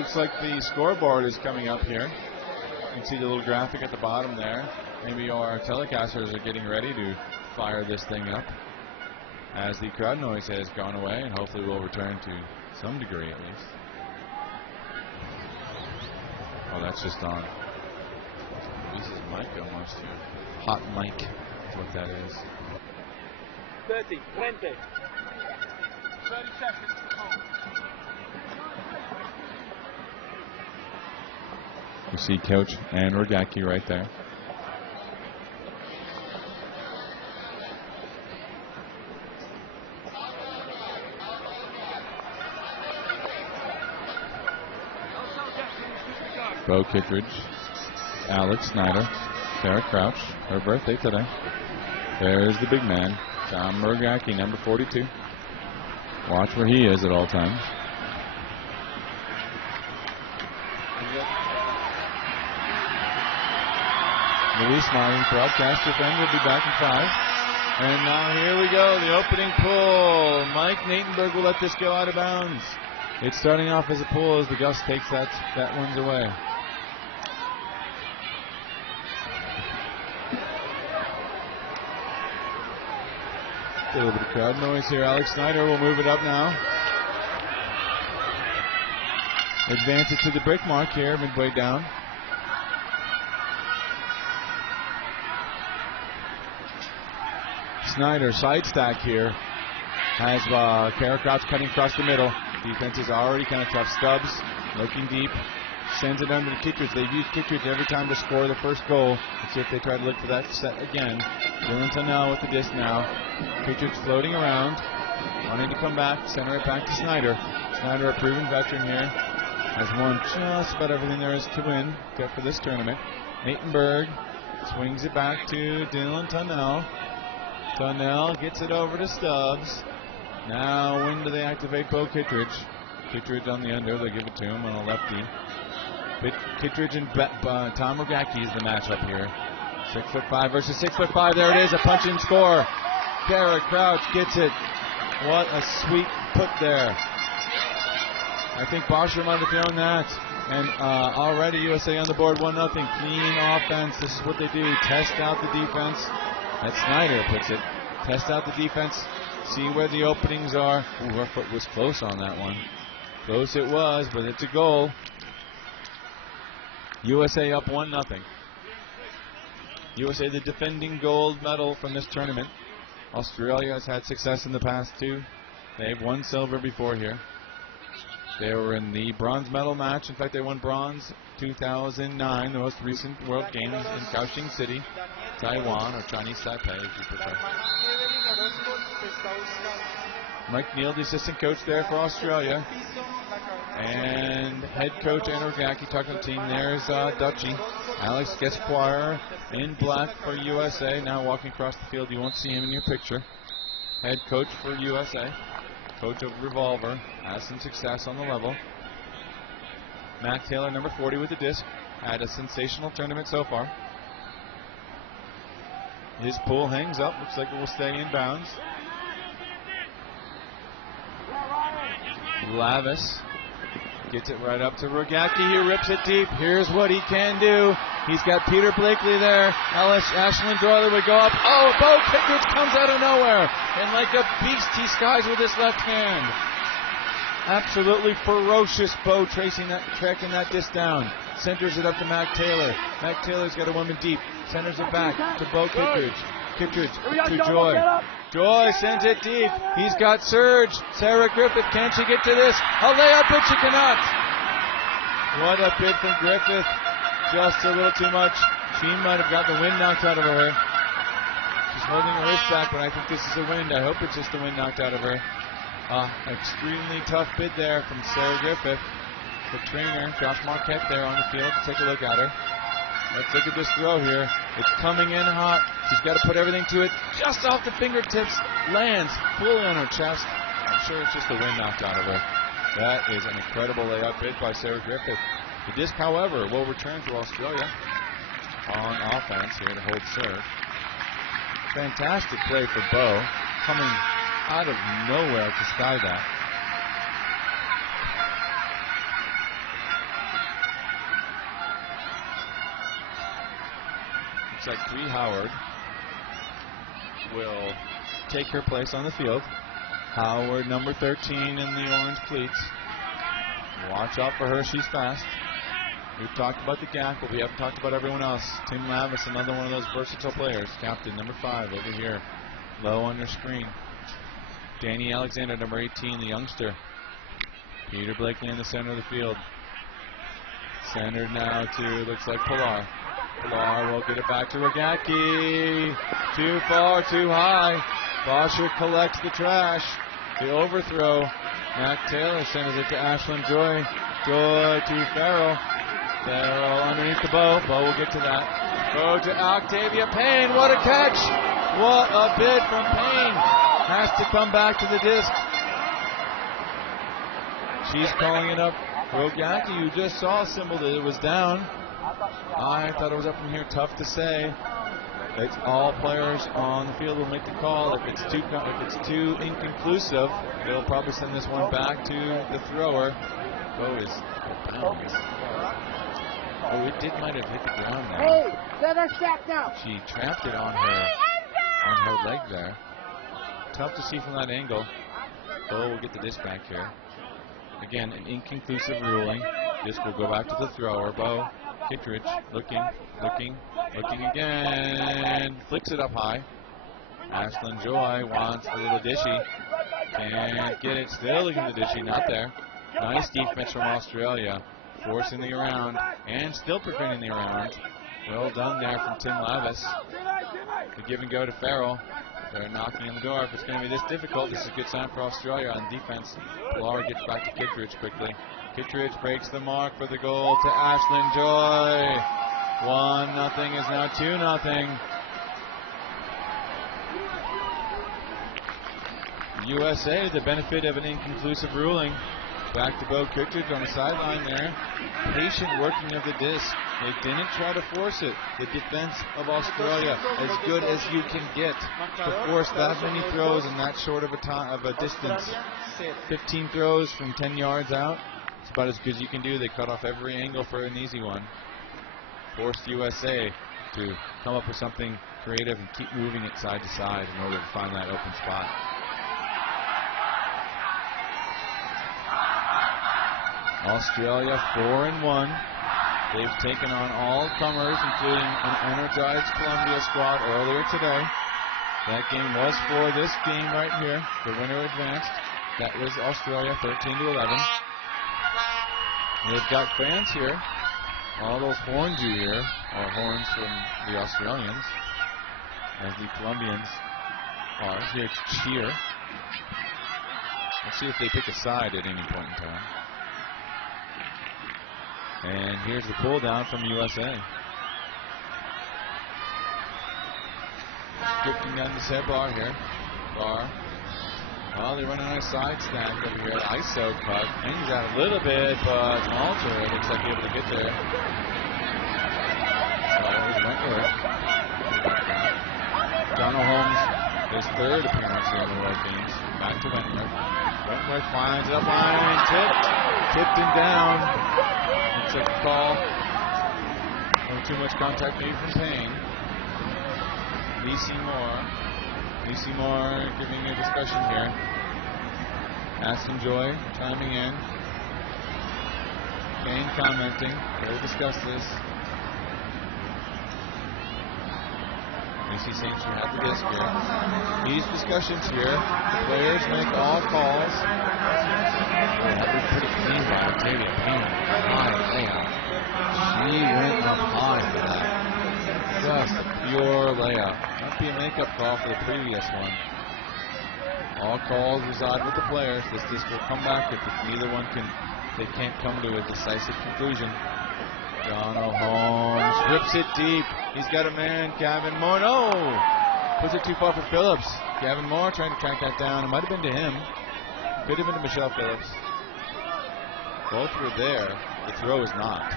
looks like the scoreboard is coming up here. You can see the little graphic at the bottom there. Maybe our telecasters are getting ready to fire this thing up as the crowd noise has gone away, and hopefully will return to some degree at least. Oh, that's just on. This is mic almost here. Hot mic is what that is. 30, 20. 30 seconds. You see Coach and Rogacki right there. Bo Kittredge, Alex Snyder, Sarah Crouch, her birthday today. There's the big man, Tom Rogacki, number 42. Watch where he is at all times. Louise Smiley, broadcaster friend, will be back in 5. And now here we go, the opening pull. Mike Natenberg will let this go out of bounds. It's starting off as a pull as the gust takes that one's away. A little bit of crowd noise here. Alex Snyder will move it up now. Advance it to the brick mark here, midway down. Snyder, side stack here. Has Kara Crouch cutting across the middle. Defense is already kind of tough. Stubbs looking deep. Sends it under to Kittredge. They've used Kittredge every time to score the first goal. Let's see if they try to look for that set again. Dylan Tunnell with the disc now. Kittredge floating around. Wanting to come back. Center it back to Snyder. Snyder, a proven veteran here. Has won just about everything there is to win, except for this tournament. Natenberg swings it back to Dylan Tunnell. Tunnell gets it over to Stubbs. Now when do they activate Bo Kittredge? Kittredge on the under. They give it to him on a lefty. Kittredge and Tom Rogacki is the matchup here. 6'5" versus 6'5". There it is, a punch and score. Kara Crouch gets it. What a sweet put there. I think Bosher might have thrown that. And already USA on the board, 1-0. Clean offense. This is what they do. Test out the defense. As Snyder puts it. Test out the defense. See where the openings are. Ooh, her foot was close on that one. Close it was, but it's a goal. USA up 1-0. USA the defending gold medal from this tournament. Australia has had success in the past too. They've won silver before here. They were in the bronze medal match. In fact, they won bronze 2009, the most recent World Games in Kaohsiung City, Taiwan, or Chinese Taipei, as you prefer. Mike Neal, the assistant coach there for Australia. And head coach Anna Rogacki talking to the team. There's Dutchie. Alex Gaspoir in black for USA. Now walking across the field. You won't see him in your picture. Head coach for USA. Coach of Revolver. Has some success on the level. Matt Taylor, number 40 with the disc. Had a sensational tournament so far. His pull hangs up. Looks like it will stay in bounds. Lavis gets it right up to Rogacki. He rips it deep. Here's what he can do. He's got Peter Blakely there. Ashlyn Doyle would go up. Oh, Bo Kittredge comes out of nowhere. And like a beast, he skies with his left hand. Absolutely ferocious Bo tracking that disc down. Centers it up to Mac Taylor. Mac Taylor's got a woman deep. Centers it back to Bo Kittredge. Kittredge to Joy. Joy sends it deep. He's got Surge. Sarah Griffith, can she get to this? A layup, but she cannot. What a bid from Griffith. Just a little too much. She might have got the wind knocked out of her. She's holding her wrist back, but I think this is the wind. I hope it's just the wind knocked out of her. Extremely tough bid there from Sarah Griffith. The trainer, Josh Marquette, there on the field. Take a look at her. Let's look at this throw here. It's coming in hot. She's got to put everything to it. Just off the fingertips. Lands fully on her chest. I'm sure it's just the wind knocked out of her. That is an incredible layup bid by Sarah Griffith. The disc, however, will return to Australia on offense here to hold serve. Fantastic play for Bo. Coming out of nowhere to sky that. Looks like Bree Howard will take her place on the field. Howard, number 13 in the orange cleats. Watch out for her, she's fast. We've talked about the gap, but we haven't talked about everyone else. Tim Lavis, another one of those versatile players. Captain, number 5, over here. Low on your screen. Danny Alexander, number 18, the youngster. Peter Blakely in the center of the field. Centered now to, looks like Pilar. Pilar will get it back to Rogacki. Too far, too high. Bosher collects the trash. The overthrow. Mac Taylor sends it to Ashlyn Joy. Joy to Farrell. Farrell underneath the bow. Bow will get to that. Bow to Octavia Payne. What a catch. What a bid from Payne. Has to come back to the disc. She's calling it up. Rogacki, you just saw a symbol that it was down. I thought it was up from here. Tough to say. It's all players on the field will make the call. If it's too inconclusive, they'll probably send this one back to the thrower. Bow is bounds. Oh, it might have hit the ground there. Hey, center stack now. She trapped it on her leg there. Tough to see from that angle. Bow will get the disc back here. Again, an inconclusive ruling. Disc will go back to the thrower. Bow, Kittredge, looking again. Flicks it up high. Ashlyn Joy wants a little dishy. Can't get it. Still looking at the dishy. Not there. Nice defense from Australia. Forcing the around and still preventing the around. Well done there from Tim Lavis. The give and go to Farrell. They're knocking on the door. If it's going to be this difficult, this is a good sign for Australia on defense. Pilar gets back to Kittredge quickly. Kittredge breaks the mark for the goal to Ashlyn Joy. 1-0 is now 2-0. USA, the benefit of an inconclusive ruling. Back to Bo Kittredge on the sideline there. Patient working of the disc. They didn't try to force it. The defense of Australia, as good as you can get to force that many throws in that short of a distance. 15 throws from 10 yards out. It's about as good as you can do. They cut off every angle for an easy one. Forced USA to come up with something creative and keep moving it side to side in order to find that open spot. Australia 4-1. They've taken on all comers, including an energized Columbia squad earlier today. That game was for this game right here. The winner advanced. That was Australia 13-11. They've got fans here. All those horns you hear are horns from the Australians, as the Colombians are here to cheer. Let's see if they pick a side at any point in time. And here's the pull down from USA. Drifting down the set bar here. Bar. Well, they're running on a side stack over here. ISO cut. Hangs out a little bit, but Alter looks like able to get there. So here's Wentworth. Donald Holmes, his third appearance here in the World Games. Back to Wentworth. Wentworth finds it up line, tipped and down. Looks like a call. Not too much contact made from Payne. Lacey Moore giving a discussion here. Aston Joy chiming in. Payne commenting. We'll discuss this. Lacey saying she had the disc here. These discussions here. The players make all calls. That was pretty clean by Octavia Payne. High layup. She went up high for that. Just a pure layup. Might be a makeup call for the previous one. All calls reside with the players. This disc will come back if neither one they can't come to a decisive conclusion. Donald Holmes rips it deep. He's got a man, Gavin Moore. No! Puts it too far for Phillips. Gavin Moore trying to track that down. It might have been to him. Could have been to Michelle Phillips. Both were there. The throw is not.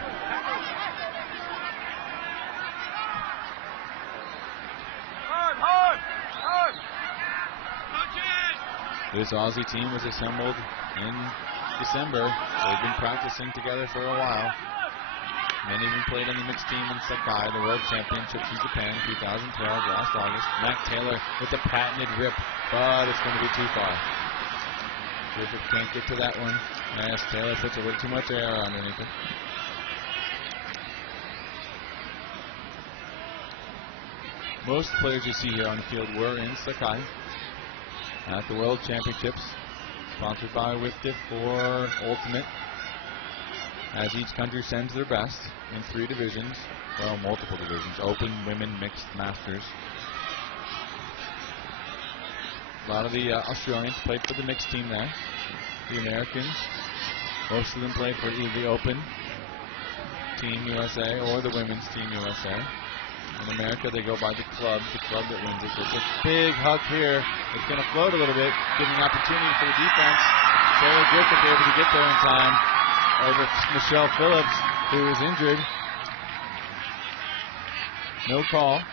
This Aussie team was assembled in December. They've been practicing together for a while. Men even played on the mixed team in Sakai, the World Championships in Japan 2012, last August. Mac Taylor with the patented rip, but it's going to be too far. Griffith can't get to that one. Yes, Taylor puts a little too much air underneath it. Most players you see here on the field were in Sakai at the World Championships, sponsored by Wiftif for Ultimate, as each country sends their best in 3 divisions, well, multiple divisions, open, women, mixed, masters. A lot of the Australians played for the mixed team there. The Americans, most of them played for either the open Team USA or the women's Team USA. In America, they go by the club that wins it. It's a big hug here. It's going to float a little bit, giving an opportunity for the defense. Taylor Griffith able to get there in time over Michelle Phillips, who was injured. No call.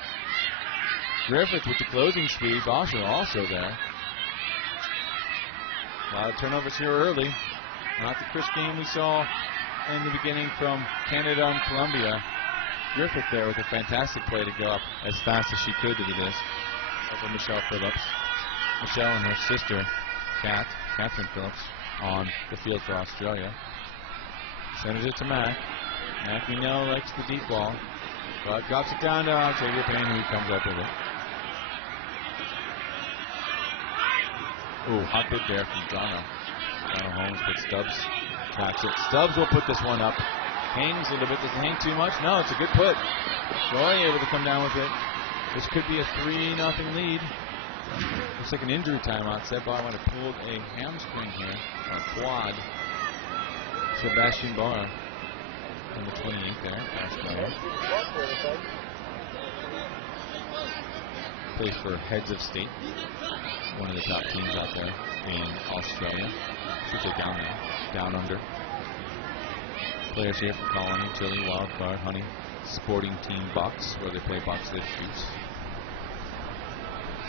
Griffith with the closing speed, also there. A lot of turnovers here early. Not the crisp game we saw in the beginning from Canada and Colombia. Griffith there with a fantastic play to go up as fast as she could to do this. Over Michelle Phillips. Michelle and her sister, Catherine Phillips, on the field for Australia. Sends it to Mac. Mac, we know, likes the deep ball, but drops it down to Octavia Payne, who comes up with it. Ooh, hot hit there from Jono. Jono Holmes, but Stubbs tracks it. Stubbs will put this one up. Hangs a little bit. Doesn't hang too much. No, it's a good put. Joy able to come down with it. This could be a 3-0 lead. Looks like an injury timeout. Sebbar might have pulled a hamstring here, or a quad. Sebastian Barr, number 28 there, Australia. Plays for Heads of State, one of the top teams out there in Australia. Should say down under. Players here for Colony, Chile, Wildcard, Honey, Sporting Team Bucks, where they play box lift shoots.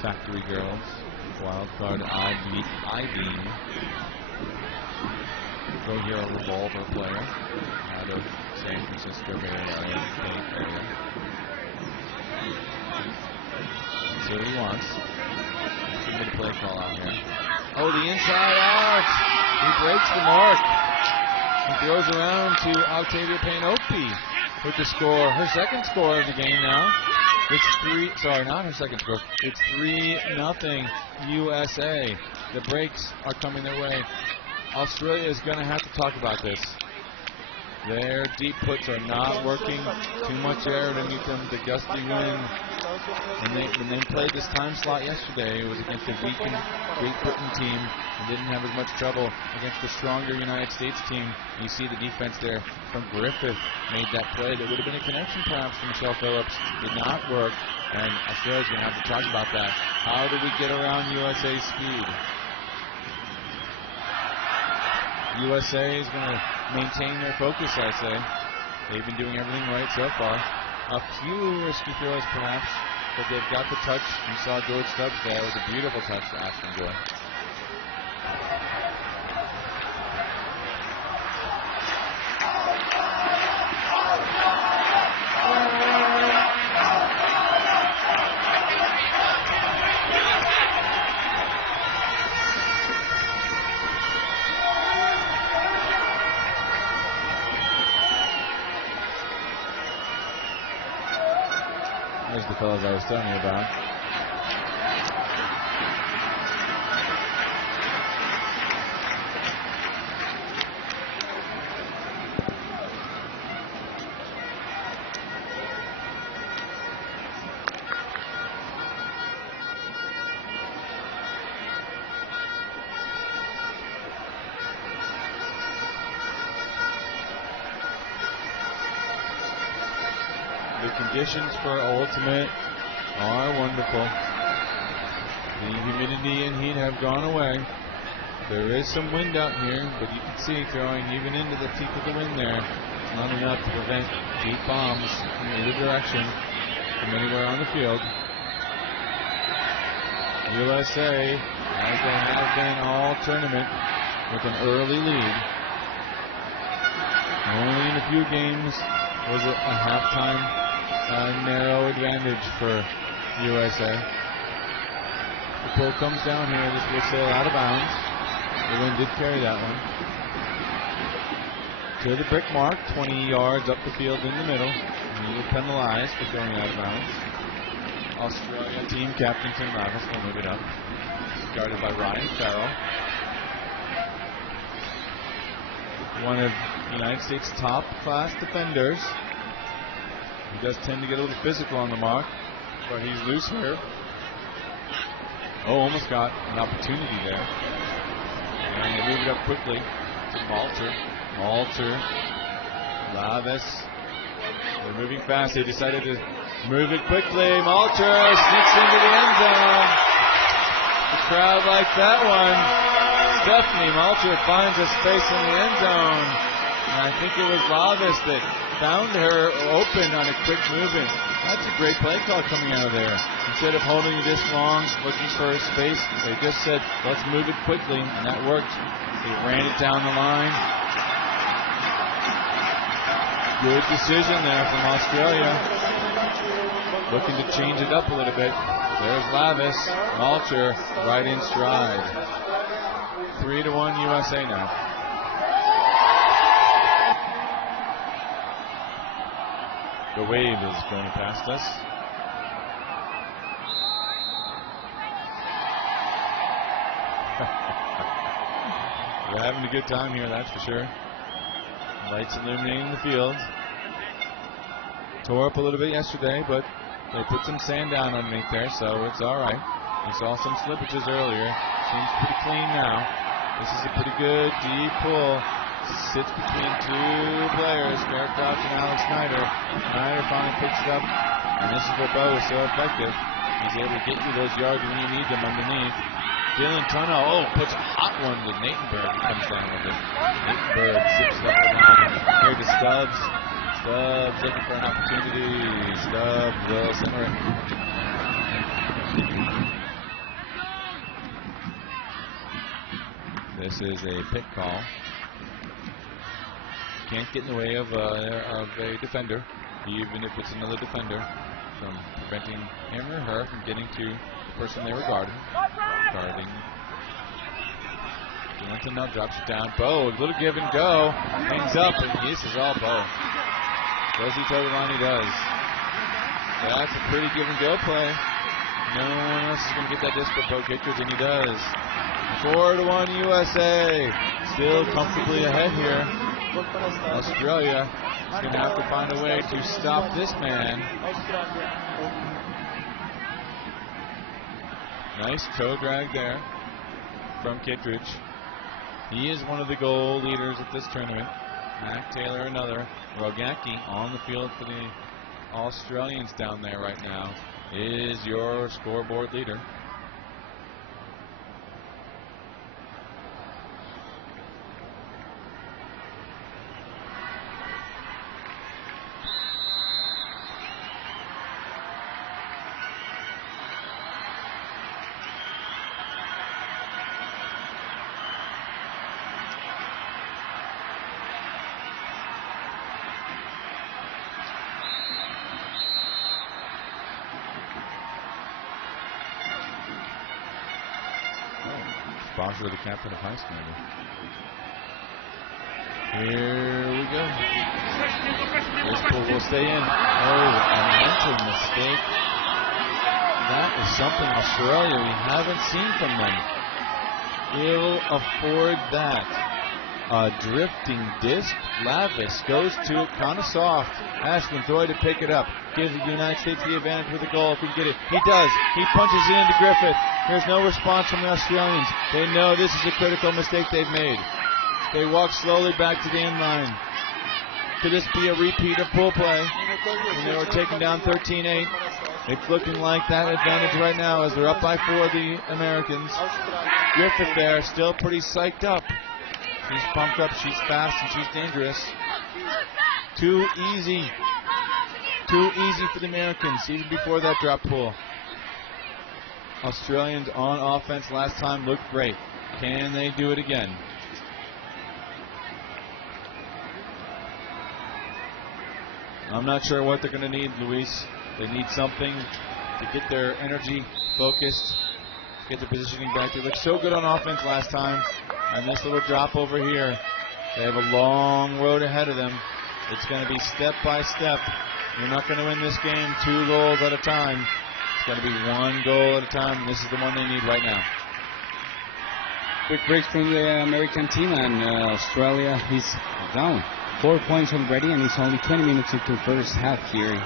Factory Girls, Wildcard, I-Beam. Go here, a Revolver player out of San Francisco Bay Area. See what he wants. Give me the play call out here. Oh, the inside out! He breaks the mark. He throws around to Octavia Payne-Opie with the score, her second score of the game now. It's not her second score. It's 3-0 USA. The breaks are coming their way. Australia is going to have to talk about this. Their deep puts are not working. Too much air underneath them. The gusty wind. When they played this time slot yesterday, it was against a weakened Great Britain team and didn't have as much trouble against the stronger United States team. You see the defense there from Griffith made that play that would have been a connection perhaps for Michelle Phillips. Did not work, and Australia's going to have to talk about that. How do we get around USA's speed? USA is going to maintain their focus, I say. They've been doing everything right so far. A few risky throws, perhaps, but they've got the touch. You saw George Stubbs there with a beautiful touch to Ashton Joy. There's the fellas I was telling you about. The conditions for Ultimate are wonderful. The humidity and heat have gone away. There is some wind out here, but you can see throwing even into the teeth of the wind there. It's not enough to prevent deep bombs from either direction from anywhere on the field. USA, as they have been all tournament, with an early lead. Only in a few games was it a halftime narrow advantage for USA. The pull comes down here. This will sail out of bounds. The wind did carry that one. To the brick mark, 20 yards up the field in the middle. And he will penalize for throwing out of bounds. Australia team captain Tim Lavis will move it up. Guarded by Ryan Farrell. One of the United States' top class defenders. He does tend to get a little physical on the mark, but he's loose here. Oh, almost got an opportunity there. And they move it up quickly to Malter. Lavis. They're moving fast. They decided to move it quickly. Malter sneaks into the end zone. The crowd likes that one. Stephanie Malter finds a space in the end zone. And I think it was Lavis that found her open on a quick movement. That's a great play call coming out of there. Instead of holding it this long, looking for a space, they just said, let's move it quickly, and that worked. They ran it down the line. Good decision there from Australia. Looking to change it up a little bit. There's Lavis. Malter right in stride. 3-1 USA now. The wave is going past us. We're having a good time here, that's for sure. Lights illuminating the field. Tore up a little bit yesterday, but they put some sand down underneath there, so it's all right. We saw some slippages earlier. Seems pretty clean now. This is a pretty good deep pull. Sits between two players, Garrett Crouch and Alex Snyder. Snyder finally picks it up, and this is where Bo is so effective. He's able to get you those yards when you need them underneath. Dylan Tunnell, puts a hot one to Natenberg, comes down with it. Natenberg zips it up and down. Here to Stubbs. Stubbs looking for an opportunity. Stubbs will center it. This is a pick call. Can't get in the way of a defender, even if it's another defender, from preventing him or her from getting to the person they were guarding. Dylan now drops it down. Bo, a little give and go. Hangs up, and this is all Bo. Does he toe the line? He does. That's a pretty give and go play. No one else is going to get that disc but Bo Kittredge, and he does. 4-1 USA. Still comfortably ahead here. Australia is going to have to find a way to stop this man. Nice toe drag there from Kittredge. He is one of the goal leaders at this tournament. Mac Taylor, another. Rogacki on the field for the Australians down there right now is your scoreboard leader. Sponsor of the captain of high school. Here we go. This pull will stay in. Oh, a mental mistake. That is something Australia we haven't seen from them. Ill afford that. A drifting disc. Lavis goes to it kind of soft. Ashland Throy to pick it up. Gives the United States the advantage with the goal if he can get it. He does. He punches it into Griffith. There's no response from the Australians. They know this is a critical mistake they've made. They walk slowly back to the end line. Could this be a repeat of pool play? When they were taken down 13-8. It's looking like that advantage right now as they're up by 4, the Americans. Griffith there, still pretty psyched up. She's pumped up, she's fast, and she's dangerous. Too easy. Too easy for the Americans, even before that drop pull. Australians on offense last time looked great. Can they do it again? I'm not sure what they're going to need, Luis. They need something to get their energy focused, get their positioning back. They looked so good on offense last time, and this little drop over here. They have a long road ahead of them. It's going to be step by step. You're not going to win this game 2 goals at a time. It's going to be 1 goal at a time, and this is the one they need right now. Quick break from the American team, and Australia is down 4 points already, and it's only 20 minutes into the first half here.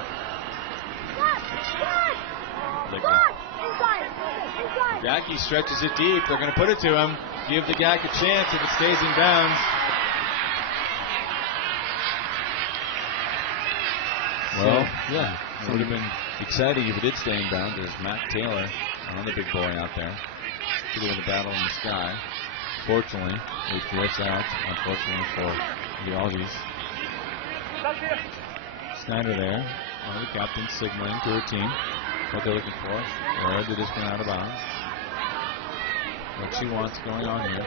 Gacki stretches it deep. They're going to put it to him. Give the Gack a chance if it stays in bounds. Well, yeah, it would have been exciting if it did stay in bounds. There's Matt Taylor, another big boy out there. Could have been a battle in the sky. Fortunately, it drifts out, unfortunately for the Aussies. Snyder there, one of the captains signaling to her team what they're looking for. Or did this one out of bounds? What she wants going on here.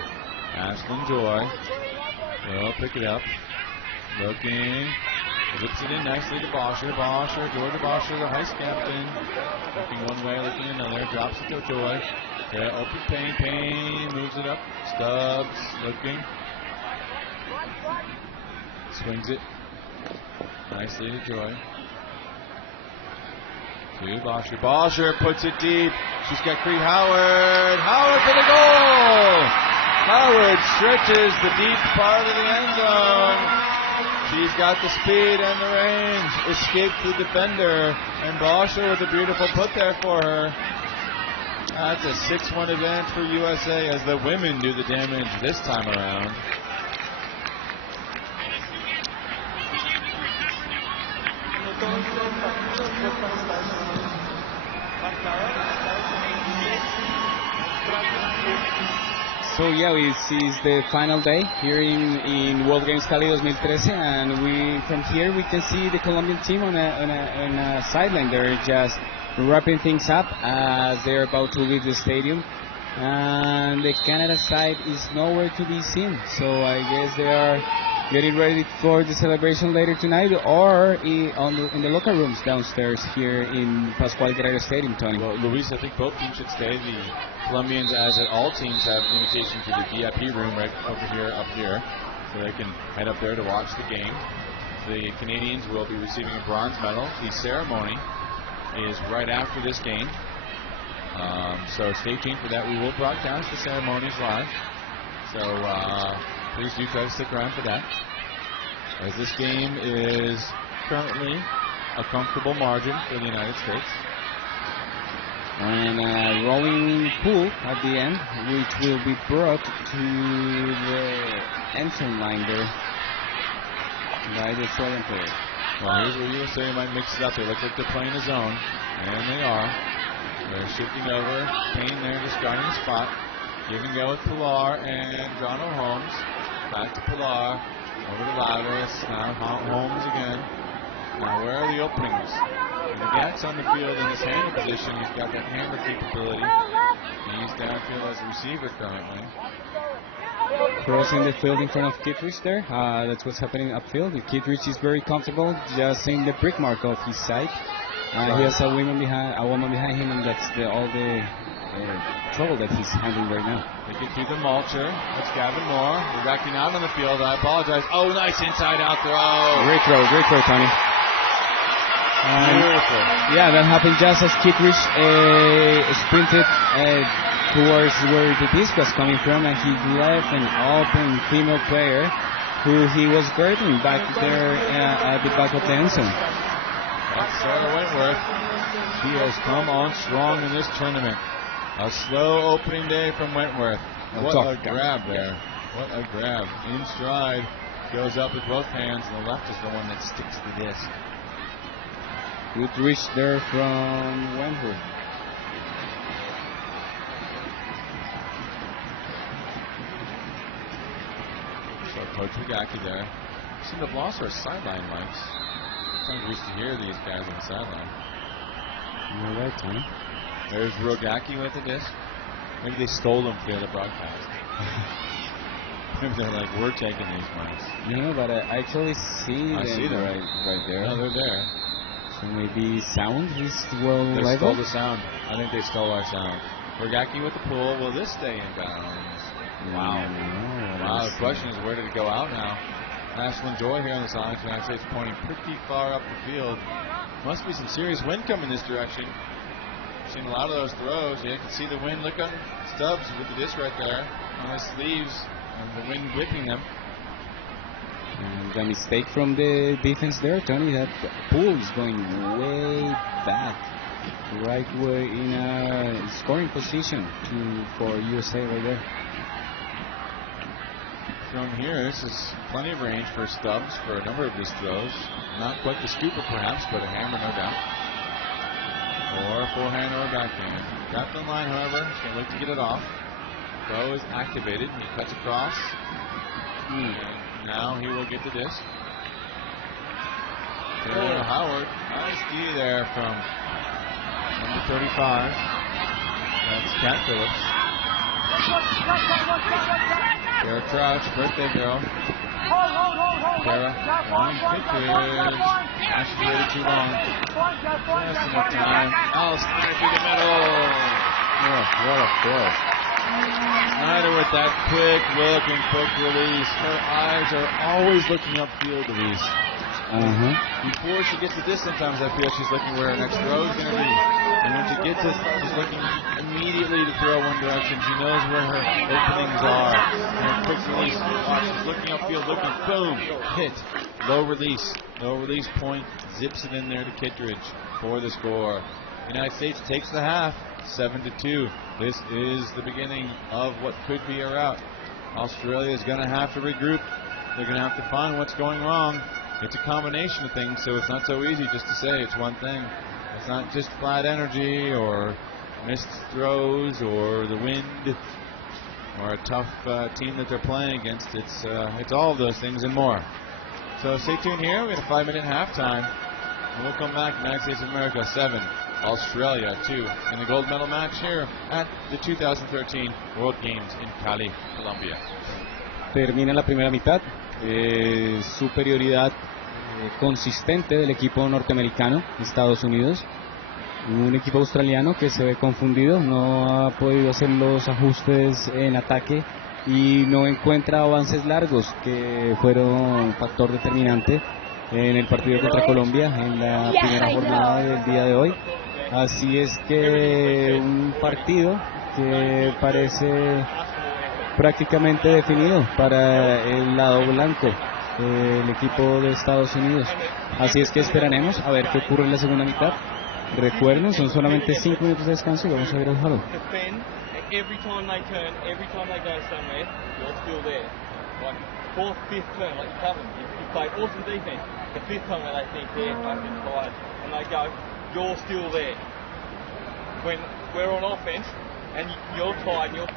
Ashlyn Joy will pick it up. Looking. Zips it in nicely to Bosher. Georgia Bosher, the Heist captain. Looking one way, looking another. Drops it to Joy. Yeah, open Payne. Payne moves it up. Stubbs looking. Swings it nicely to Joy. To Bosher. Bosher puts it deep. She's got Cree Howard. Howard for the goal! Howard stretches the deep part of the end zone. She's got the speed and the range. Escaped the defender. And Bosher with a beautiful put there for her. That's a 6-1 advantage for USA as the women do the damage this time around. So yeah, this is the final day here in World Games Cali 2013, and from here we can see the Colombian team on a sideline. They're just wrapping things up as they're about to leave the stadium, and the Canada side is nowhere to be seen. So I guess they are getting ready for the celebration later tonight, or in the locker rooms downstairs here in Pascual Guerrero Stadium, Tony. Well, Luis, I think both teams should stay. The Colombians, as all teams, have an invitation to the VIP room right over here, up here, so they can head up there to watch the game. The Canadians will be receiving a bronze medal. The ceremony is right after this game, so stay tuned for that. We will broadcast the ceremonies live, so please do try to stick around for that, as this game is currently a comfortable margin for the United States. And a rolling pool at the end, which will be brought to the end zone line there by the Australian player. Well, here's where USA might mix it up. They look like they're playing a zone, and they are. They're shifting over. Payne there just guarding the spot. Give and go with Pilar and Jono Holmes. Back to Pilar. Over to Lattice. Now Holmes again. Now where are the openings? And the Gack's on the field in his hammer position. He's got that hammer capability. He's downfield as a receiver currently. Crossing the field in front of Kittredge there. That's what's happening upfield. Kittredge is very comfortable just seeing the brick mark of his side. He has a woman behind him, and that's all the trouble that he's handling right now. They get through the mulcher. That's Gavin Moore. We're backing out on the field. I apologize. Oh, nice inside out throw. Great throw, Tony. Beautiful. Yeah, that happened just as Kittredge sprinted towards where the disc was coming from, and he left an open female player who he was guarding back there at the back of the end zone. That's Sarah Wentworth. She has come on strong in this tournament. A slow opening day from Wentworth. What a grab there. What a grab. In stride. Goes up with both hands, and the left is the one that sticks to the disc. Good reach there from Wentworth. So Coach Wagaki there. Some of the lost our sideline lights. Sometimes used to hear these guys on the sideline. You're right, Tony. There's Rogaki with the disc. Maybe they stole them for the other broadcast. They're like, we're taking these points. No, but I actually see them right there. No, they're there. So maybe sound is well They level? stole the sound. I think they stole our sound. Rogacki with the pull. Will this stay in bounds? Wow. Wow, the question is, where did it go out now? Ashland Joy here on the sideline. I'd say it's pointing pretty far up the field. Must be some serious wind coming this direction. Seen a lot of those throws. Yeah, you can see the wind. Look on Stubbs with the disc right there on his sleeves, and the wind whipping them. And a mistake from the defense there, Tony. That pool is going way back, right where in a scoring position for USA right there. From here, this is plenty of range for Stubbs for a number of these throws. Not quite the scooper, perhaps, but a hammer, no doubt. Or forehand or backhand. Got the line, however. He's going to look to get it off. Throw is activated. He cuts across. And now he will get the disc. Taylor Howard. Nice D there from number 35. That's Kat Phillips. Sarah Crouch, birthday girl. Sarah, long Kittredge. She's waited too long. Just enough time. Allison through the middle. Oh, what a throw. Snyder with that quick look and quick release. Her eyes are always looking upfield, Louise. Before she gets to this, sometimes I feel she's looking where her next throw is going to be. And when she gets it, she's looking immediately to throw one direction. She knows where her openings are. And her quick release. She's looking upfield, looking, boom, hit. Low release point, zips it in there to Kittredge for the score. United States takes the half, 7-2. This is the beginning of what could be a rout. Australia is going to have to regroup. They're going to have to find what's going wrong. It's a combination of things, so it's not so easy just to say it's one thing. It's not just flat energy or missed throws or the wind or a tough team that they're playing against. It's all of those things and more. So stay tuned here. We got a 5-minute halftime. And we'll come back. United States of America 7, Australia 2 in the gold medal match here at the 2013 World Games in Cali, Colombia. Termina la primera mitad. Superioridad consistente del equipo norteamericano, Estados Unidos. Un equipo australiano que se ve confundido, no ha podido hacer los ajustes en ataque y no encuentra avances largos que fueron factor determinante en el partido contra Colombia en la primera jornada del día de hoy. Así es que un partido que parece prácticamente definido para el lado blanco, el equipo de Estados Unidos. Así es que esperaremos a ver qué ocurre en la segunda mitad. Recuerden, son solamente 5 minutos de descanso y vamos a ver el juego. Every time they turn, every time they go somewhere, you're still there. Like fourth, fifth turn, like you cover them. You play awesome defense. The fifth time where they think they're fucking tired and they go, you're still there. When we're on offense and you're tired, you're.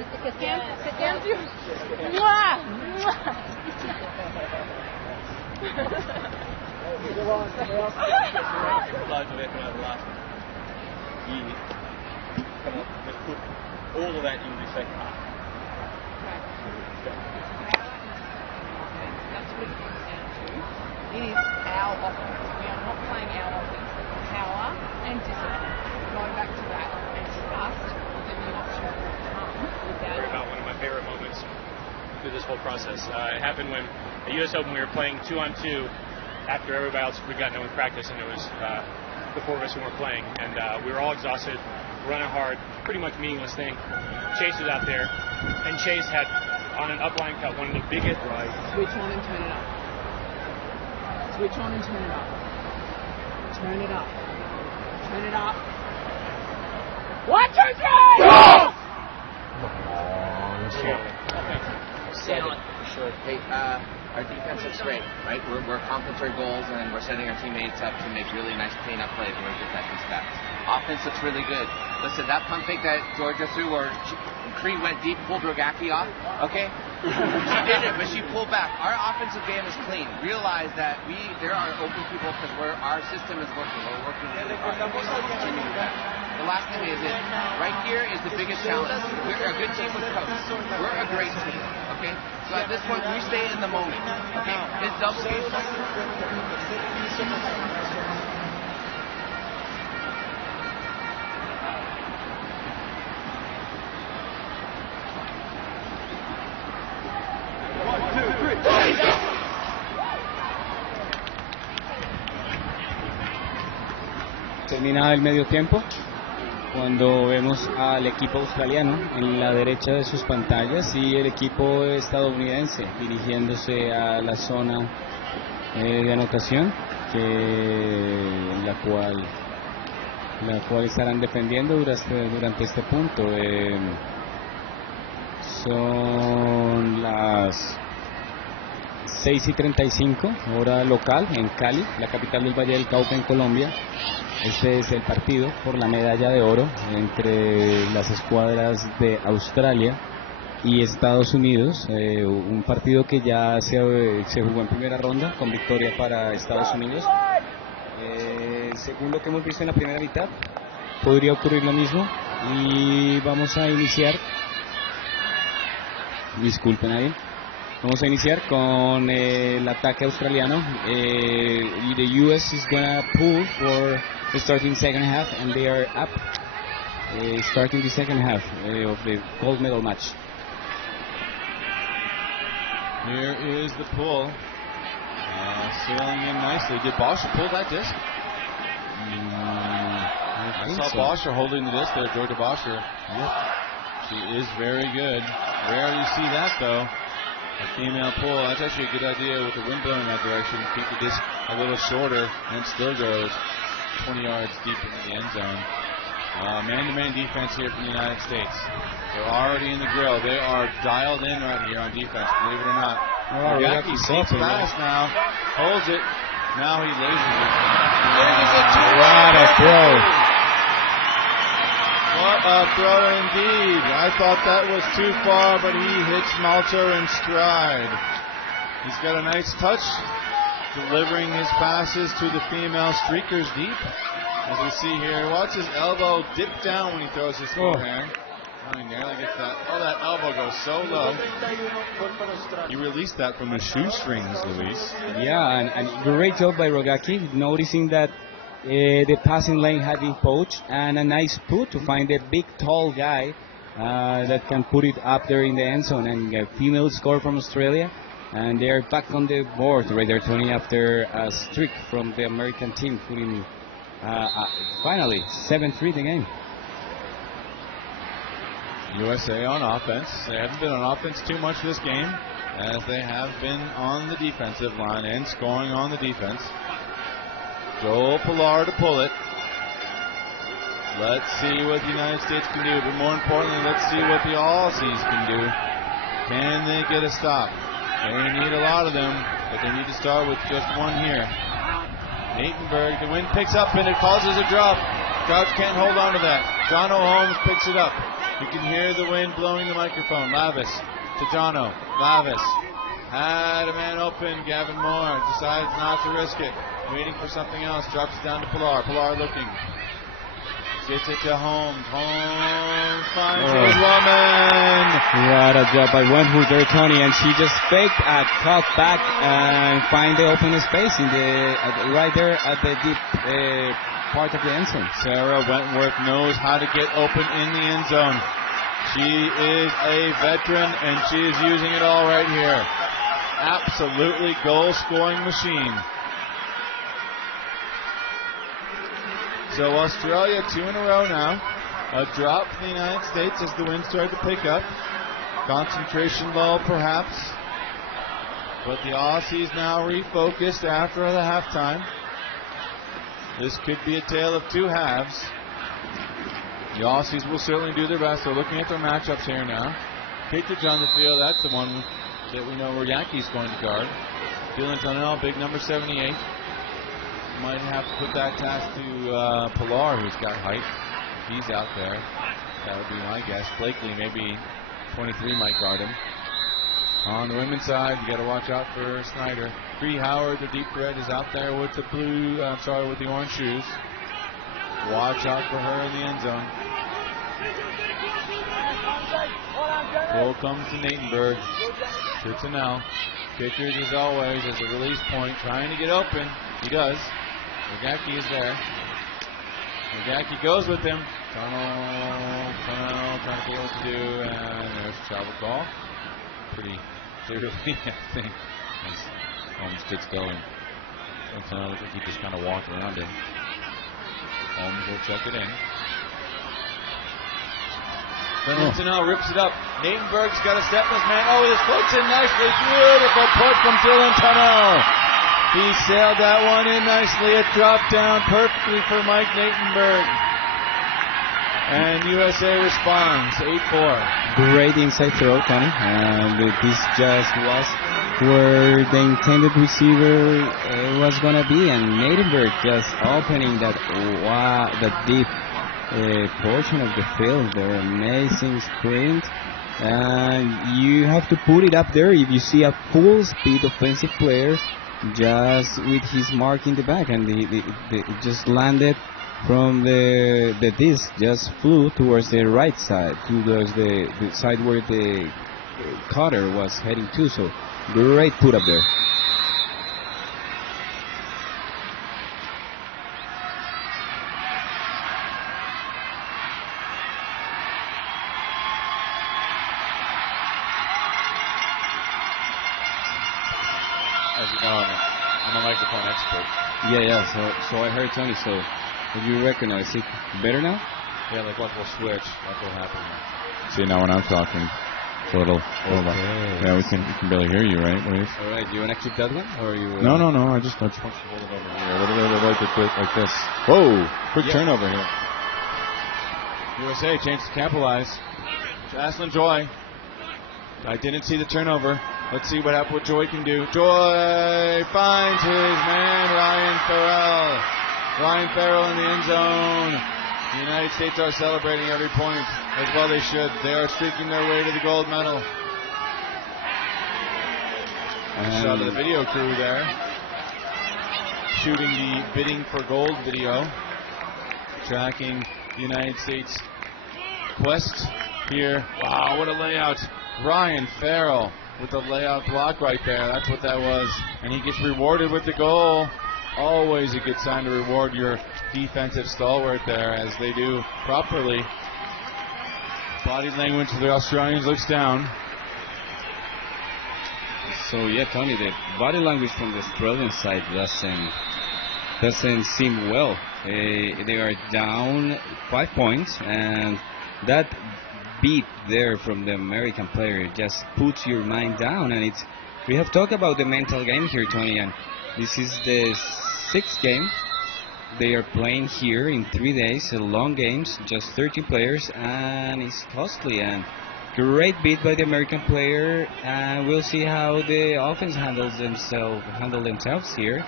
Se quedan ¡Mua! Loads of effort over the last year. Let's put all of that in the second half. That's what it comes down to. It is our offense. We are not playing our offense. Power and discipline. Go back to that and trust that the option will come without. About one of my favorite moments through this whole process. It happened when at US Open we were playing 2-on-2 after everybody else we got done with practice, and it was the four of us who weren't playing, and we were all exhausted, running hard, pretty much meaningless thing. Chase was out there, and Chase had on an upline cut one of the biggest. Right. Switch on and turn it up. Switch on and turn it up. Turn it up. Turn it up. 1, 2, 3! Go! Sure. Hey, our defense looks great, right? We're complementary goals, and we're setting our teammates up to make really nice cleanup plays when we get that respect. Offense looks really good. Listen, that pump fake that Georgia threw where Cree went deep, pulled Rogacki off, okay? She did it, but she pulled back. Our offensive game is clean. Realize that there are open people because our system is working. We're working really hard. We continue with that. The last thing is it. Right here is the biggest challenge. We're a good team with coach. We're a great team. Okay? So at this point, we stay in the moment. Okay? It's double game. Terminado el medio tiempo, cuando vemos al equipo australiano en la derecha de sus pantallas y el equipo estadounidense dirigiéndose a la zona de anotación, la cual estarán defendiendo durante este punto. Son las 6:35 hora local en Cali, la capital del Valle del Cauca en Colombia. Este es el partido por la medalla de oro entre las escuadras de Australia y Estados Unidos, un partido que ya se jugó en primera ronda con victoria para Estados Unidos. Según lo que hemos visto en la primera mitad, podría ocurrir lo mismo y vamos a iniciar. Disculpen ahí. Vamos a iniciar con el ataque australiano. The US is gonna pull for the starting second half, and they are up starting the second half of the gold medal match. Here is the pull. Sailing in nicely. Did Bosher pull that disc? I saw so. Bosher holding the disc there, Georgia Bosher. Yep. She is very good. Rarely see that, though. A female pull. That's actually a good idea with the wind blowing in that direction. Keep the disc a little shorter and still goes 20 yards deep into the end zone. Man-to-man defense here from the United States. They're already in the grill. They are dialed in right here on defense, believe it or not. Yaki sneaks past now, holds it. Now he lasers it. What a throw. What a throw indeed. I thought that was too far, but he hits Malto in stride. He's got a nice touch, delivering his passes to the female streakers deep. As we see here, watch his elbow dip down when he throws his forehand. Oh, he nearly gets that. Oh, that elbow goes so low. He released that from the shoestrings, Luis. Yeah, and great job by Rogaki, noticing that the passing lane had been poached, and a nice put to find a big, tall guy that can put it up there in the end zone. And a female score from Australia, and they are back on the board right there, Tony, after a streak from the American team, putting finally 7-3 the game. USA on offense. They haven't been on offense too much this game, as they have been on the defensive line and scoring on the defense. Joel Pilar to pull it. Let's see what the United States can do, but more importantly, let's see what the Aussies can do. Can they get a stop? They need a lot of them, but they need to start with just one here. Natenberg, the wind picks up and it causes a drop. Crouch can't hold on to that. Jono Holmes picks it up. You can hear the wind blowing the microphone. Lavis to Jono. Lavis had a man open. Gavin Moore decides not to risk it. Waiting for something else. Drops it down to Pilar. Pilar looking. Gets it to Holmes. Holmes finds his woman. What a job by Wentworth there, Tony, and she just faked a cut back and find the open space in right there at the deep part of the end zone. Sarah Wentworth knows how to get open in the end zone. She is a veteran, and she is using it all right here. Absolutely goal-scoring machine. So Australia 2 in a row now. A drop for the United States as the wind started to pick up. Concentration lull perhaps. But the Aussies now refocused after the halftime. This could be a tale of two halves. The Aussies will certainly do their best. They're looking at their matchups here now. Kittredge on the field, that's the one that we know where Yankees going to guard. Dylan Tunnell, big number 78. Might have to put that task to Pilar, who's got height. He's out there. That would be my guess. Blakely, maybe 23 might guard him. On the women's side, you got to watch out for Snyder. Bree Howard, the deep threat, is out there with the with the orange shoes. Watch out for her in the end zone. Ball comes to Natenberg. To Tanel. Kittredge, as always, as a release point, trying to get open. He does. Rogacki is there. Rogacki goes with him. Tunnel, trying to figure out what to do, and there's a travel call. Pretty clearly, I think, as Holmes gets going. Tunnel looks like he just kind of walked around him. Holmes will check it in. Then Tunnel rips it up. Natenberg's got a step in his man. Oh, his foot's in nicely. Beautiful put from Dylan Tunnel. He sailed that one in nicely. It dropped down perfectly for Mike Natenberg. And USA responds, 8-4. Great inside throw, Tony. And this just was where the intended receiver was going to be. And Natenberg just opening that deep portion of the field. Their amazing sprint. And you have to put it up there if you see a full speed offensive player just with his mark in the back, and it just landed from the disc, just flew towards the right side, towards the side where the cutter was heading to. So great put up there. As you know, I'm a microphone expert. Yeah. So I heard, Tony. So if you recognize it better now? Yeah, like we'll switch. That's what happened. See, now when I'm talking, it's a little yeah, we can barely hear you, right? Wait. All right, do you want to keep that one, or you? No. I just want to hold it over here. A little bit like this. Whoa! Quick turnover here. USA chance to capitalize. Jocelyn Joy. I didn't see the turnover. Let's see what what Joy can do. Joy finds his man, Ryan Farrell. Ryan Farrell in the end zone. The United States are celebrating every point, as well they should. They are streaking their way to the gold medal. Shot of the video crew there, shooting the bidding for gold video, tracking the United States quest here. Wow, what a layout. Ryan Farrell with the layout block right there. That's what that was. And he gets rewarded with the goal. Always a good sign to reward your defensive stalwart there, as they do properly. Body language for the Australians looks down. So yeah, Tony, the body language from the Australian side doesn't seem well. They are down 5 points, and that beat there from the American player just puts your mind down. And we have talked about the mental game here, Tony, and this is the 6th game they are playing here in 3 days. Long games, just 13 players, and it's costly. And great beat by the American player, and we'll see how the offense handle themselves here.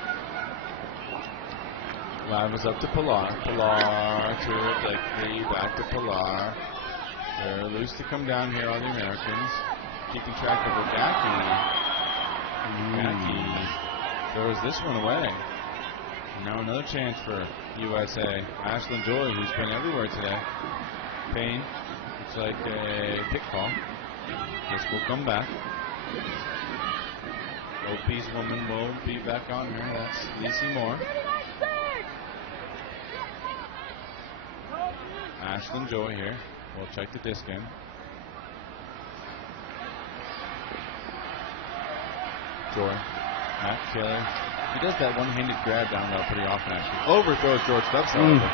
Line was up to Pilar. Pilar to Blakely, back to Pilar. They're loose to come down here on the Americans. Keeping track of Rogacki. Rogacki throws this one away. Now another chance for USA. Ashlyn Joy, who's been everywhere today. Payne. Looks like a pick call. Guess we'll come back. OP's woman will be back on here. That's Lacey Moore. Ashlyn Joy here. We'll check the disc in. Joy. Matt Taylor. He does that one-handed grab down there pretty often, actually. Overthrows George Stubbs, however.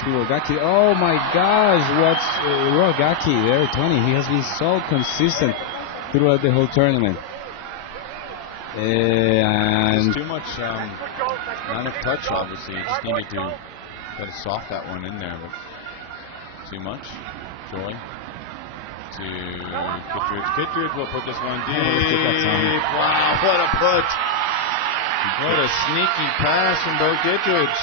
To Rogacki. Oh my gosh, what's Rogacki there, Tony? He has been so consistent throughout the whole tournament. And too much, not enough touch, obviously. You just needed to try to soft that one in there, but too much. Joy to Kittredge. Kittredge will put this one deep. Wow, what a put. What a sneaky pass from Bo Kittredge.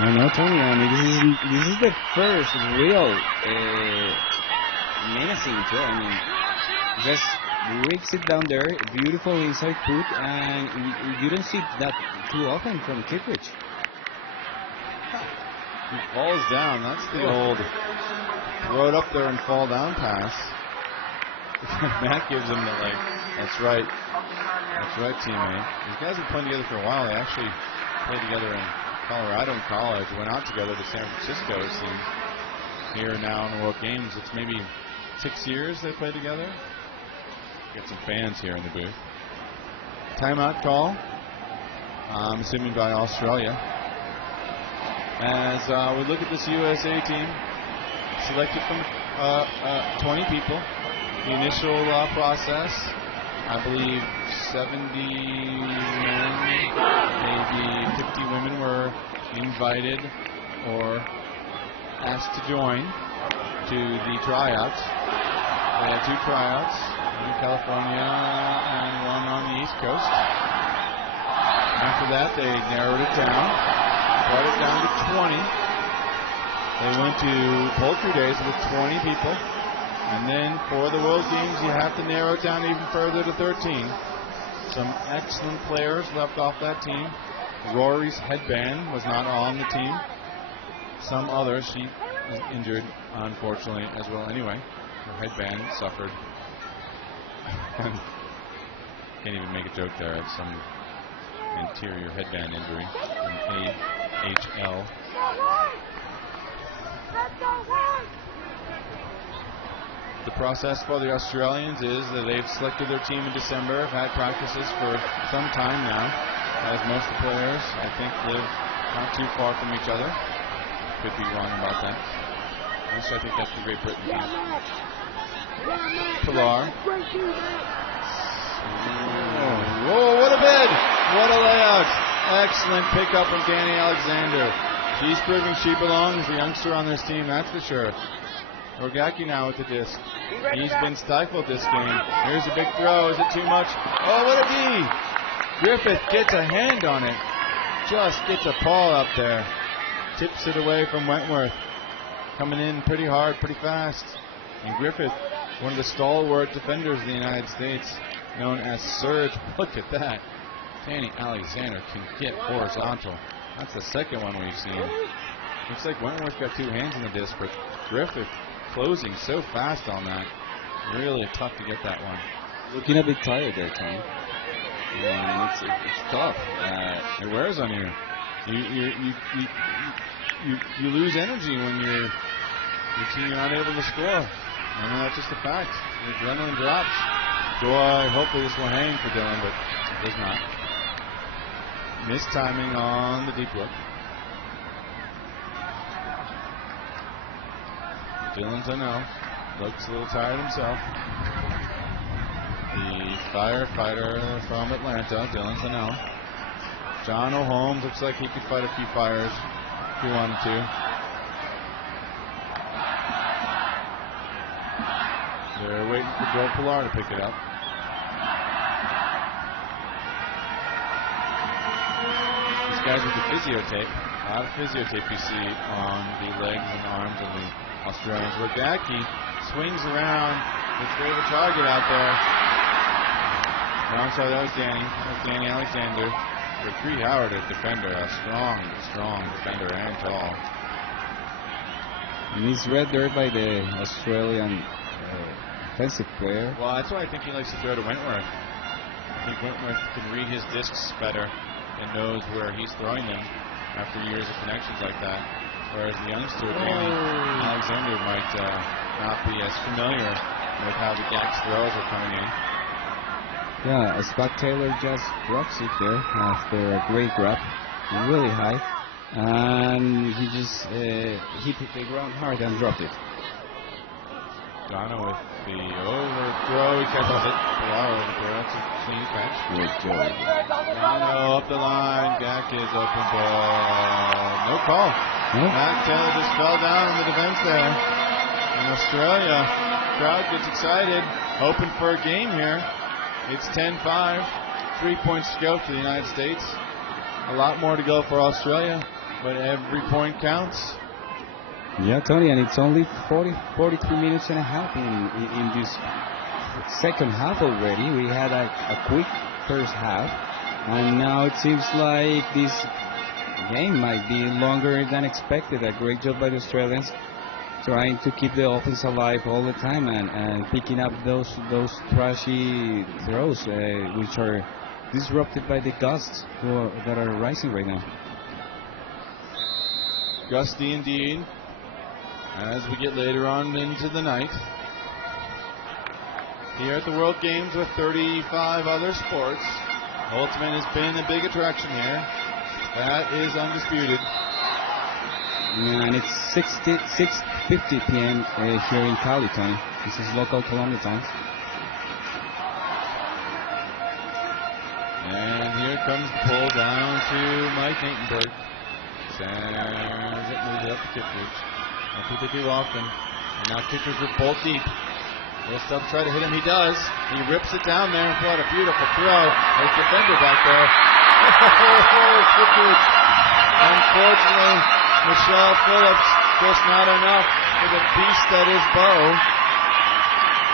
I know, Tony. I mean, this is the first real menacing throw. I mean, Just rigs it down there, beautiful inside put, and you don't see that too often from Kiprich. He falls down. That's the old throw it up there and fall down pass. Matt gives him the that's right. That's right, teammate. These guys have been playing together for a while. They actually played together in Colorado in college, went out together to San Francisco, it seems. Here now in the World Games, it's maybe 6 years they played together. Get some fans here in the booth. Timeout call, I'm assuming by Australia. As we look at this USA team, selected from 20 people. The initial process, I believe 70 men, maybe 50 women were invited or asked to join to the tryouts. They had 2 tryouts, one in California and one on the East Coast. After that, they narrowed it down, brought it down to 20. They went to poultry days with 20 people. And then for the World Games, you have to narrow it down even further to 13. Some excellent players left off that team. Rory's headband was not on the team. Some others, she was injured, unfortunately, as well anyway. Her headband suffered. Can't even make a joke there. It's some anterior headband injury, an AHL. The process for the Australians is that they've selected their team in December, have had practices for some time now, as most of the players, I think, live not too far from each other. Could be wrong about that. At least I think that's the Great Britain team. Pilar. Whoa, what a bid! What a layout! Excellent pickup from Danny Alexander. She's proving she belongs, the youngster on this team, that's for sure. Rogacki now with the disc. He's been stifled this game. Here's a big throw. Is it too much? Oh, what a D! Griffith gets a hand on it. Just gets a paw up there. Tips it away from Wentworth. Coming in pretty hard, pretty fast. And Griffith, one of the stalwart defenders of the United States, known as Surge. Look at that. Danny Alexander can get horizontal. That's the second one we've seen. Looks like Wentworth got 2 hands in the disc, but Griffith closing so fast on that. Really tough to get that one. Looking a bit tired there, Tom. Yeah, it's tough. It wears on you. You lose energy when you're unable to score. I mean, that's just a fact. The adrenaline drops. Hopefully this will hang for Dylan, but it does not. Missed timing on the deep look. Dylan Tunnell looks a little tired himself. The firefighter from Atlanta, Dylan Tunnell. John O'Holmes looks like he could fight a few fires if he wanted to. They're waiting for Joe Pilar to pick it up. These guys with the physiotape. A lot of physiotape you see on the legs and arms of the Australians. Rogacki swings around with a bit of a target out there. No, I'm sorry, that was Danny. That was Danny Alexander. But Creed Howard, a defender, a strong defender and tall. And he's read there by the Australian offensive player. Well, that's why I think he likes to throw to Wentworth. I think Wentworth can read his discs better and knows where he's throwing them after years of connections like that. Whereas the youngster, Danny Alexander, might not be as familiar with how the Gak's throws are coming in. Yeah, Scott Taylor just drops it there after a great grab, really high, and he just hit the ground hard and dropped it. Donna with the overthrow, he catches it. Wow, that's a clean catch. Great job. Donna up the line, Gak is open ball. No call. Matt Taylor just fell down in the defense there. In Australia, crowd gets excited, hoping for a game here. It's 10-5, 3 points to go for the United States. A lot more to go for Australia, but every point counts. Yeah, Tony, and it's only 43 minutes and a half in this second half already. We had a quick first half, and now it seems like this game might be longer than expected. A great job by the Australians, trying to keep the offense alive all the time and picking up those trashy throws, which are disrupted by the gusts that are rising right now. Gusty indeed, as we get later on into the night. Here at the World Games with 35 other sports, Ultimate has been a big attraction here. That is undisputed. And it's 6:50 p.m. Here in Cali, Tony. This is local Colombia time. And here comes the pull down to Mike Natenberg. As it moves up to Kittredge. That's what they do often. And now Kittredge with both deep. Will Stubbs try to hit him? He does. He rips it down there. What a beautiful throw. There's the defender back there. Kittredge. Unfortunately, Michelle Phillips just not enough for the beast that is Bo.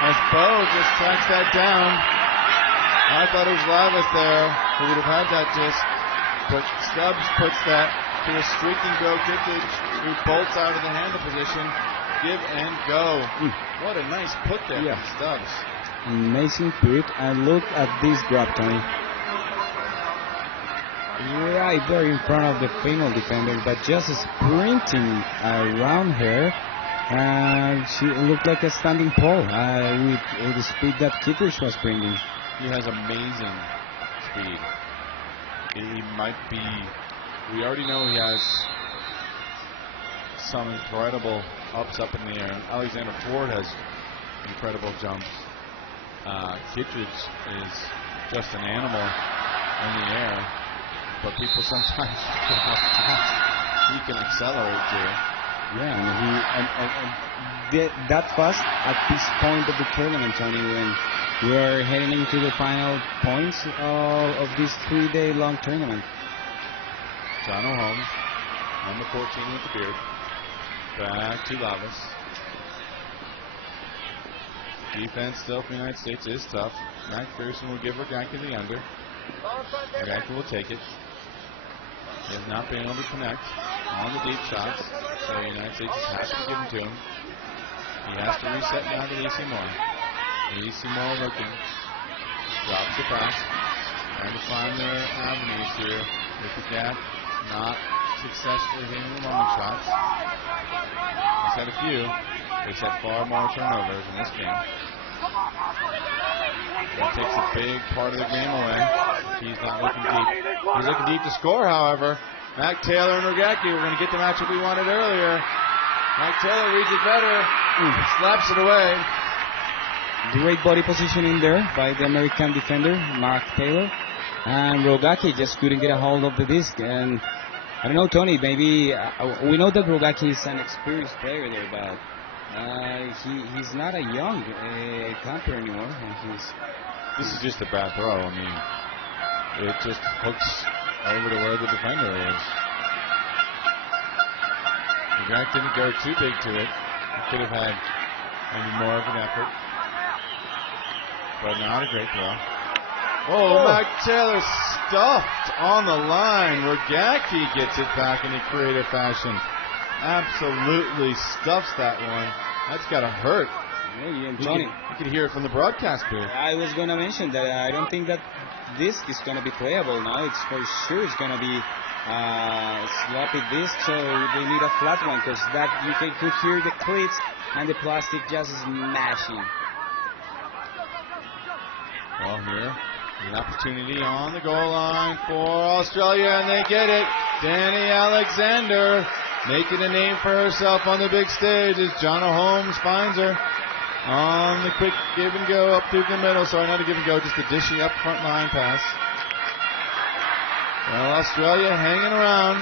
As Bo just tracks that down. I thought it was Lavis there who would have had that disc. But Stubbs puts that to a streaking Joe Kittredge, who bolts out of the handle position. Give and go. What a nice put there from Stubbs. Amazing put. And look at this drop, Tony. Right there in front of the female defender, but just sprinting around her. And she looked like a standing pole with the speed that Kittredge was bringing. He has amazing speed. He might be... We already know he has some incredible ups up in the air. Alexander Ford has incredible jumps. Kittredge is just an animal in the air, but people sometimes forget how fast he can accelerate to. Yeah, and that fast at this point of the tournament, Tony, when we're heading into the final points of this 3-day-long tournament. Jono Holmes, number 14 with the beard. Back to Lavas. Defense still for the United States is tough. McPherson will give Rogacki the under. Rogacki will take it. He has not been able to connect on the deep shots, so the United States has to give them to him. He has to reset now to Lacey Moore. Lacey Moore looking. Drops it back. Trying to find their avenues here with the gap. Not successfully hitting the long shots. He's had a few. He's had far more turnovers in this game. That takes a big part of the game away. He's not looking deep. He's looking deep to score, however. Mac Taylor and Rogacki, we're going to get the matchup we wanted earlier. Mac Taylor reads it better. Slaps it away. Great body positioning there by the American defender, Mark Taylor. And Rogacki just couldn't get a hold of the disc. And I don't know, Tony, maybe we know that Rogacki is an experienced player there, but he's not a young camper anymore. This is just a bad throw. I mean, it just hooks over to where the defender is. Rogacki didn't go too big to it. He could have had maybe more of an effort. But not a great throw. Oh, Mac Taylor stuffed on the line. Rogacki gets it back in a creative fashion. Absolutely stuffs that one. That's got to hurt. Tony, you can hear it from the broadcast booth. I was going to mention that I don't think that disc is going to be playable now. It's for sure it's going to be sloppy disc, so they need a flat one because that you could hear the cleats and the plastic just smashing. Well, here, an opportunity on the goal line for Australia, and they get it. Danny Alexander making a name for herself on the big stage as Jono Holmes finds her on the quick give and go up through the middle. Sorry, not a give and go, just a dishing up front line pass. Well, Australia hanging around,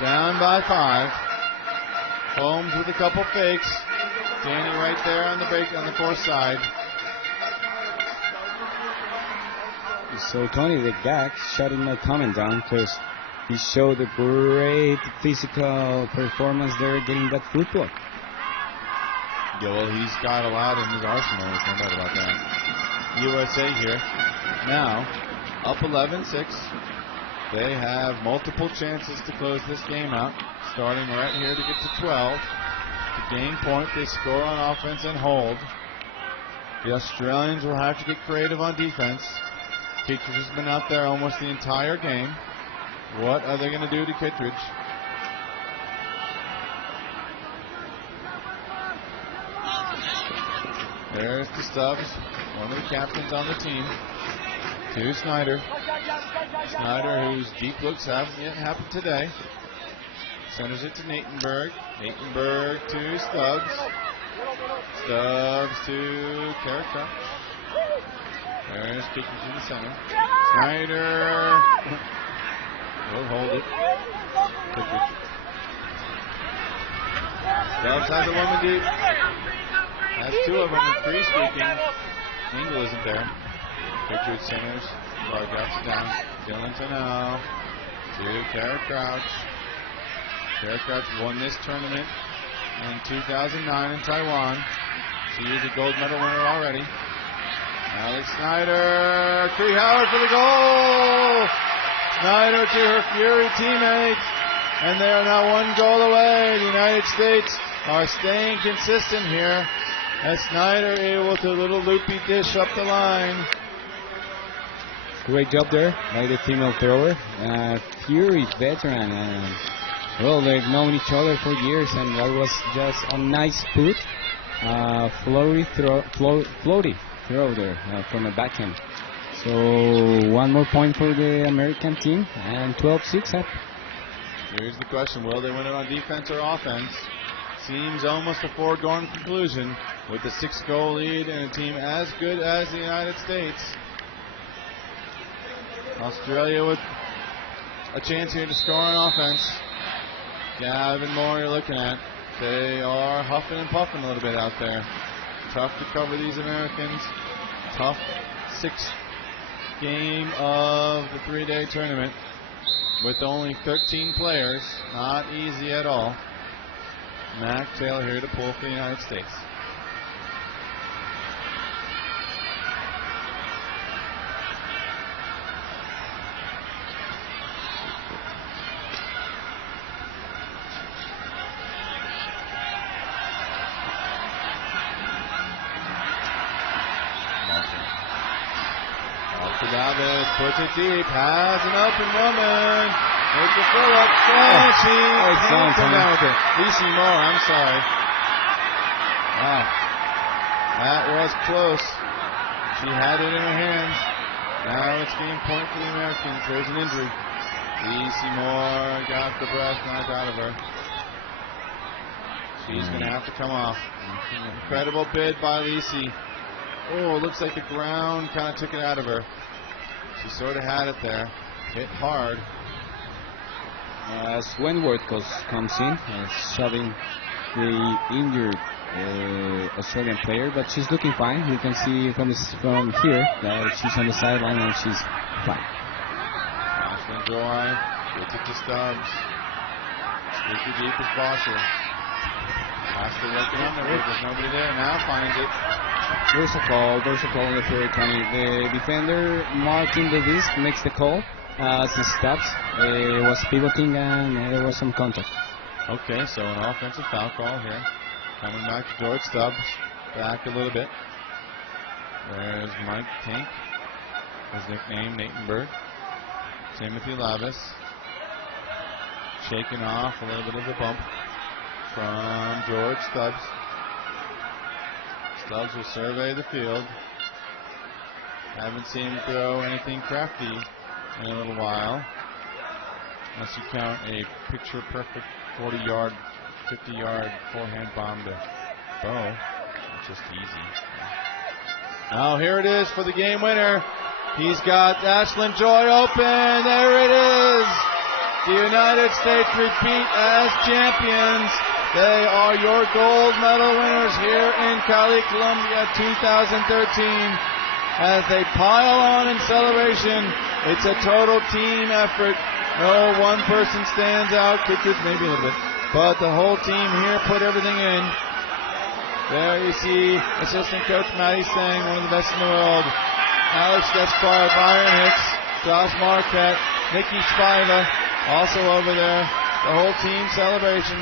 down by 5. Holmes with a couple fakes. Danny right there on the break on the fourth side. So Tony, the gag shutting my comment down because he showed a great physical performance there getting that foot block. Yeah, well, he's got a lot in his arsenal. There's no doubt about that. USA here. Now, up 11-6. They have multiple chances to close this game out. Starting right here to get to 12. To gain point, they score on offense and hold. The Australians will have to get creative on defense. Kittredge has been out there almost the entire game. What are they going to do to Kittredge? There's the Stubbs, one of the captains on the team. To Snyder. Snyder, whose deep looks haven't yet happened today. Centers it to Natenberg. Natenberg to Stubbs. Stubbs to Carrick. There's Kittredge in the center. Snyder will hold it. Kittredge. Stubbs has a woman deep. Has two of them in free speaking. Engel isn't there. Kittredge centers. Vargas down. Dillington now to Kara Crouch. Kara Crouch won this tournament in 2009 in Taiwan. She is a gold medal winner already. Alex Snyder. Cree Howard for the goal. Snyder to her Fury teammates. And they are now one goal away. The United States are staying consistent here. As Snyder able to little loopy dish up the line. Great job there by the female thrower. Fury veteran. Well, they've known each other for years, and that was just a nice put. Floaty throw there from the backhand. So one more point for the American team, and 12-6 up. Here's the question, will they win it on defense or offense? Seems almost a foregone conclusion with the 6-goal lead and a team as good as the United States. Australia with a chance here to score on offense. Gavin Moore you're looking at. They are huffing and puffing a little bit out there. Tough to cover these Americans. Tough 6th game of the 3-day tournament with only 13 players. Not easy at all. Mac Taylor here to pull for the United States. Davis puts it deep, has an open woman. It's a Phillip, and she can't come down with it. Lacey Moore, I'm sorry. Wow. That was close. She had it in her hands. Now it's game point for the Americans. There's an injury. Lacey Moore got the breath knocked out of her. She's going to have to come off. Incredible bid by Lacey. Oh, it looks like the ground kind of took it out of her. She sort of had it there. Hit hard. Swenworth comes in, shoving the injured Australian player, but she's looking fine. You can see from here that she's on the sideline and she's fine. Ashlyn Joy gets it to Stubbs. Squeaky deep is Bosher. Has to work it on there. There's nobody there. Now finds it. There's a call on the third 20. The defender marking the disc makes the call as he stops. It was pivoting and there was some contact. Okay, so an offensive foul call here. Coming back to George Stubbs. Back a little bit. There's Mike Tank. His nickname, Natenberg. Timothy Lavis. Shaking off a little bit of a bump from George Stubbs. Stubbs will survey the field. Haven't seen him throw anything crafty in a little while. Unless you count a picture-perfect 40-yard, 50-yard forehand bomb to Bo. It's just easy. Now here it is for the game winner. He's got Ashlyn Joy open. There it is. The United States repeat as champions. They are your gold medal winners here in Cali, Colombia 2013. As they pile on in celebration, it's a total team effort. No one person stands out. Kittredge maybe a little bit. But the whole team here put everything in. There you see assistant coach Matty Sang, one of the best in the world. Alex gets fired, Byron Hicks, Josh Marquette, Nikki Spiva, also over there. The whole team celebration.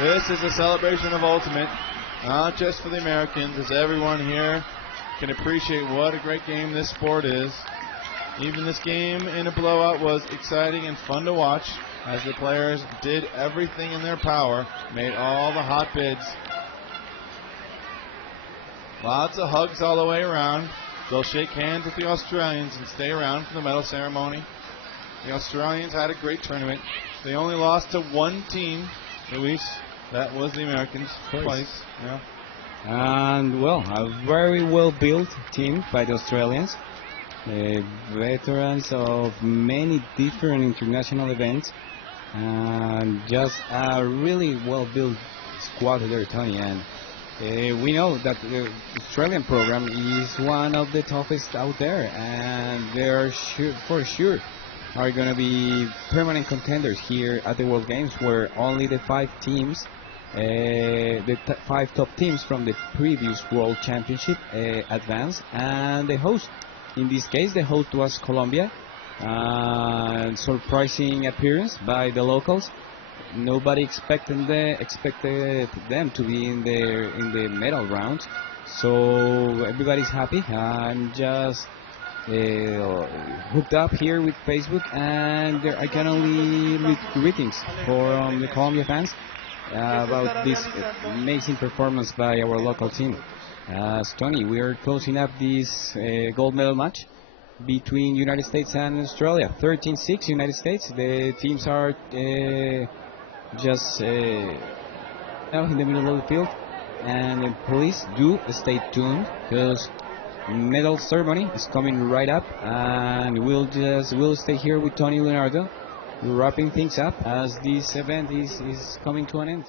This is a celebration of ultimate, not just for the Americans, as everyone here can appreciate what a great game this sport is. Even this game in a blowout was exciting and fun to watch, as the players did everything in their power, made all the hot bids. Lots of hugs all the way around. They'll shake hands with the Australians and stay around for the medal ceremony. The Australians had a great tournament. They only lost to one team, Luis. That was the Americans twice. Yeah. And well, a very well built team by the Australians. Veterans of many different international events. And just a really well built squad there, Tony. And we know that the Australian program is one of the toughest out there, and they're for sure are going to be permanent contenders here at the World Games, where only the five top teams from the previous World Championship advance, and the host. In this case, the host was Colombia. Surprising appearance by the locals. Nobody expected them to be in the medal round, so everybody's happy. I'm just hooked up here with Facebook, and I can only leave greetings from the Colombia fans about this amazing performance by our local team. Tony, we are closing up this gold medal match between United States and Australia. 13-6 United States. The teams are just now in the middle of the field, and please do stay tuned, because medal ceremony is coming right up, and we'll stay here with Tony Leonardo wrapping things up as this event is coming to an end.